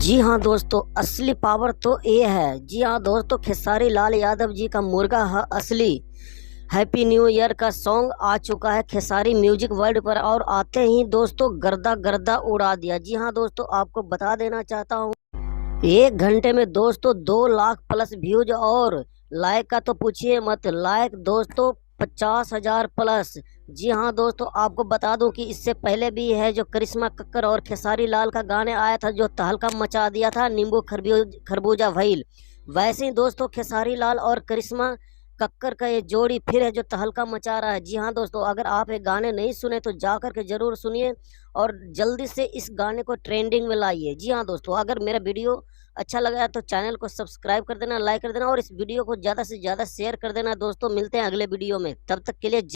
जी हाँ दोस्तों, असली पावर तो ये है। जी हाँ दोस्तों, खेसारी लाल यादव जी का मुर्गा है असली। हैप्पी न्यू ईयर का सॉन्ग आ चुका है खेसारी म्यूजिक वर्ल्ड पर और आते ही दोस्तों गर्दा गर्दा उड़ा दिया। जी हाँ दोस्तों, आपको बता देना चाहता हूँ 1 घंटे में दोस्तों 2 लाख प्लस व्यूज और लाइक का तो पूछिए मत। लाइक दोस्तों 50,000 प्लस। जी हाँ दोस्तों, आपको बता दूं कि इससे पहले भी है जो करिश्मा कक्कर और खेसारी लाल का गाने आया था जो तहलका मचा दिया था, नींबू खरबूजा भइल। वैसे ही दोस्तों खेसारी लाल और करिश्मा कक्कर का ये जोड़ी फिर है जो तहलका मचा रहा है। जी हाँ दोस्तों, अगर आप ये गाने नहीं सुने तो जा कर के जरूर सुनिए और जल्दी से इस गाने को ट्रेंडिंग में लाइए। जी हाँ दोस्तों, अगर मेरा वीडियो अच्छा लगा तो चैनल को सब्सक्राइब कर देना, लाइक कर देना और इस वीडियो को ज़्यादा से ज़्यादा शेयर कर देना। दोस्तों मिलते हैं अगले वीडियो में, तब तक के लिए